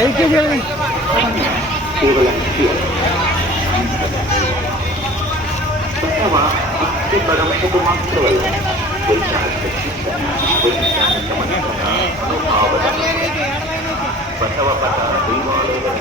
5 kg ಕೇವಲ ಅಥವಾ ಅತಿ ಭರವಸೆದು ಮಾತ್ರವಲ್ಲ, ವೈಚಾರಿಕ ವೈಜ್ಞಾನಿಕ ಮನಸ್ಸಿನ ಅನುಭಾವದ ಬಸವ ಪಥ ದೈವಾಲಯಗಳ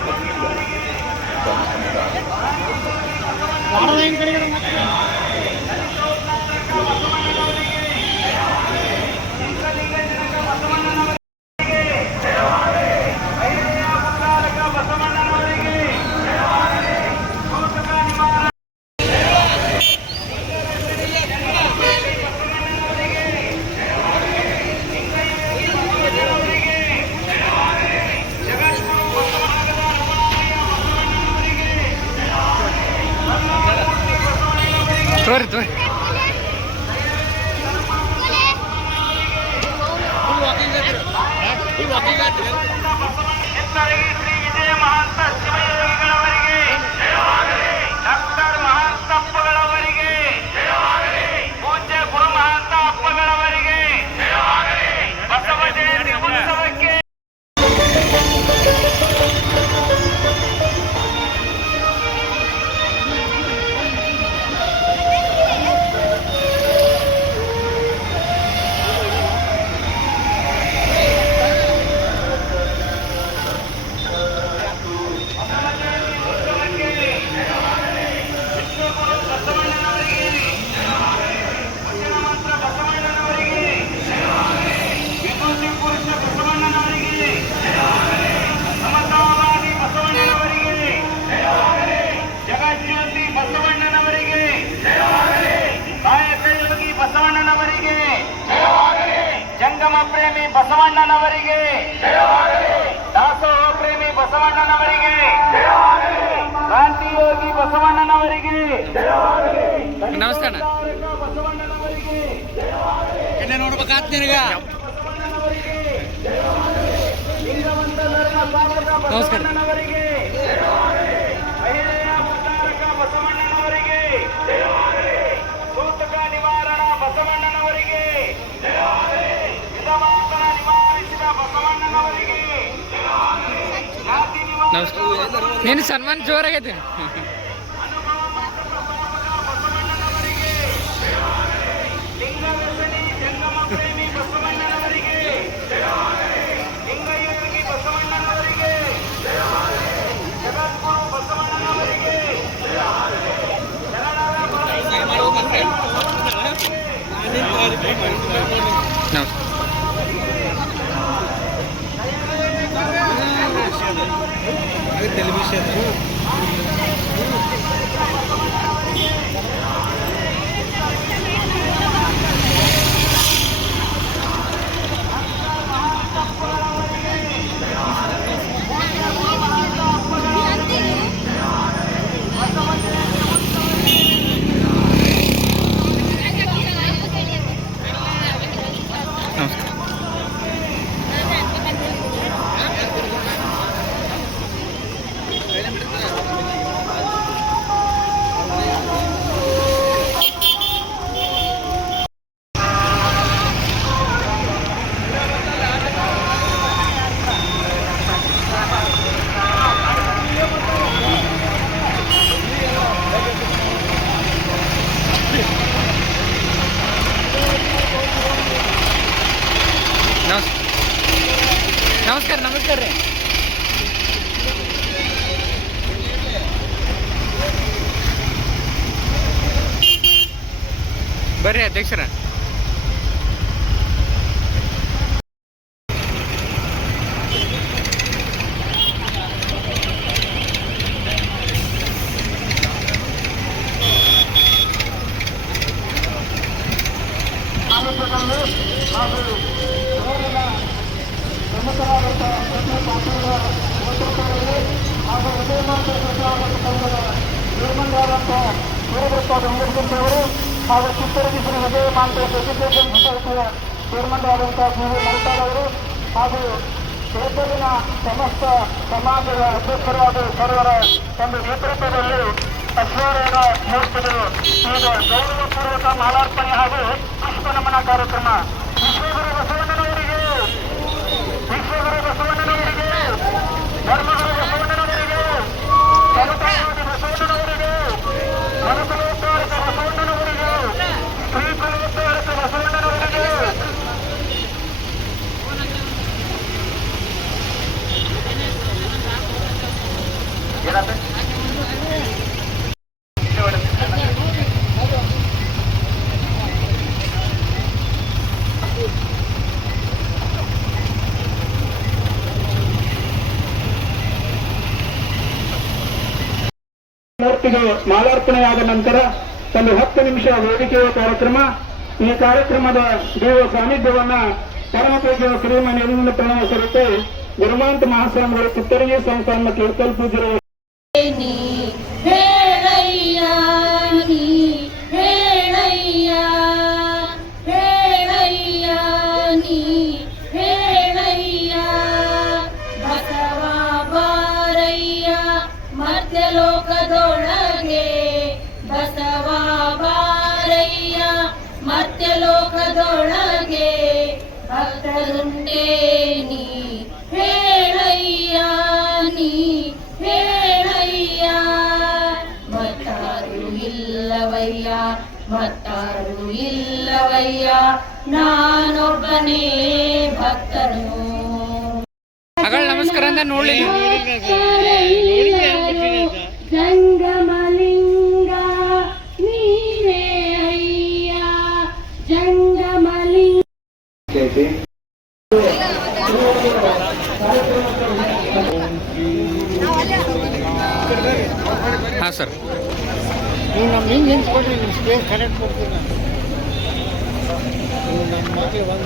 ತೋರಿ ತೋರಿ ಡಾಕ್ಟರ್ ಮಹಾಂತ ಅಪ್ಪಗಳವರಿಗೆ, ಪೂಜ್ಯ ಗುರು ಮಹಾಂತ ಅಪ್ಪಗಳವರಿಗೆ ಬಸವ ಜಯಂತಿ ಉತ್ಸವಕ್ಕೆ ಜಂಗಮ ಪ್ರೇಮಿ ಬಸವಣ್ಣನವರಿಗೆ, ದಾಸೋಹ ಪ್ರೇಮಿ ಬಸವಣ್ಣನವರಿಗೆ, ಕ್ರಾಂತಿಯೋಗಿ ಬಸವಣ್ಣನವರಿಗೆ, ನಮಸ್ಕಾರ ಬಸವಣ್ಣನವರಿಗೆ, ನೋಡ್ಬೇಕಾತ್ ನಿನಗ ನಮಸ್ಕಾರ ಮಹಿಳೆಯ ಉದ್ಧಾರಕ ಬಸವಣ್ಣನವರಿಗೆ, ಸೂತಕ ನಿವಾರಣ ಬಸವಣ್ಣನವರಿಗೆ, ವಿಧವಾತನ ನಿವಾರಿಸಿದ ಬಸವಣ್ಣನವರಿಗೆ, ಜಾತಿ ನಮಸ್ಕಾರ ನೀನು ಸನ್ಮಾನ ಜೋರಾಗೈತಿ ಬಸವಣ್ಣನವರಿಗೆ, ಲಿಂಗವ್ಯಸನಿ ಜಂಗಮ ಪ್ರೇಮಿ ಬಸವಣ್ಣನವರಿಗೆ, ಲಿಂಗಯೋಗಿ ಬಸವಣ್ಣನವರಿಗೆ, ಜಗದ್ಗುರು ಬಸವಣ್ಣನವರಿಗೆ, ನಮಸ್ಕಾರ ನಮಸ್ಕಾರ ರೀ ಬರ್ರಿ ಅಧ್ಯಕ್ಷರ ಹಾಗೂ ಚಿತ್ತೂರಿಗೆ ಶ್ರೀ ವಿಜಯ ಮಾಂತ ಎಜುಕೇಷನ್ ಸೊಸೈಟಿಯ ಚೇರ್ಮನ್ ಆದಂತಹ ಶ್ರೀ ಮಲ್ತಾರ್ ಅವರು ಹಾಗೂ ಬೆಳಗ್ಗಿನ ಸಮಸ್ತ ಸಮಾಜದ ಅಧ್ಯಕ್ಷರಾದ ಸರ್ವರ ಒಂದು ನೇತೃತ್ವದಲ್ಲಿ ಅಶ್ವರೇಣ ಮೂರ್ತಿಗಳು ಈಗ ಗೌರವಪೂರ್ವಕ ಮಾಲಾರ್ಪಣೆ ಹಾಗೂ ಪುಷ್ಪ ನಮನ ಕಾರ್ಯಕ್ರಮ. ವಿಶ್ವಗುರು ಬಸವಣ್ಣನವರಿಗೆ, ವಿಶ್ವಗುರು ಬಸವಣ್ಣನವರಿಗೆ ಮೂರ್ತಿಗೆ ಮಾಲಾರ್ಪಣೆಯಾದ ನಂತರ ಒಂದು 10 ನಿಮಿಷ ವೇದಿಕೆಯ ಕಾರ್ಯಕ್ರಮ. ಈ ಕಾರ್ಯಕ್ರಮದ ದೇವ ಸಾನ್ನಿಧ್ಯವನ್ನ ಪರಮಪೂಜ್ಯ ಶ್ರೀಮನೆಯಿಂದ ಪ್ರಣವಸರುತ್ತೆ ಗುರುಮಾಂತ ಮಹಾಸ್ವಾಮಿಗಳು ಚಿತ್ತರಿಗೆ ಸಂಸ್ಥಾನ ಕೀರ್ತಲ್ ಪೂಜ್ಯರು ಮರ್ತ್ಯಲೋಕದೊಳಗೆ ಬಸವ ಬಾರಯ್ಯ ಮರ್ತ್ಯಲೋಕದೊಳಗೆ ಭಕ್ತರುಂಡೇ ನೀ ಹೇಳಯ್ಯ ನೀ ಹೇಳಯ್ಯ ಮತ್ತಾರು ಇಲ್ಲವಯ್ಯ ಮತ್ತಾರು ಇಲ್ಲವಯ್ಯ ನಾನೊಬ್ಬನೇ ಭಕ್ತನು. ಮಗಳ ನಮಸ್ಕಾರ ಅಂತ ನೋಡ್ಲಿಲ್ಲ. ಜಂಗಮಲಿಂಗ ನೀನೇ ಅಯ್ಯ ಜಂಗಮಲಿಂಗ. ಹಾಂ ಸರ್. ನೀವು ನಮ್ಮ ಹಿಂಗೆ ನಿಂತ್ಕೊಡ್ರಿ, ನಿಮ್ಮ ಸ್ಪೇಸ್ ಕರೆಕ್ಟ್ ಕೊಡ್ತೀನಿ. ನೀವು ನಮ್ಮ ಮಕ್ಕಳು ಬಂದು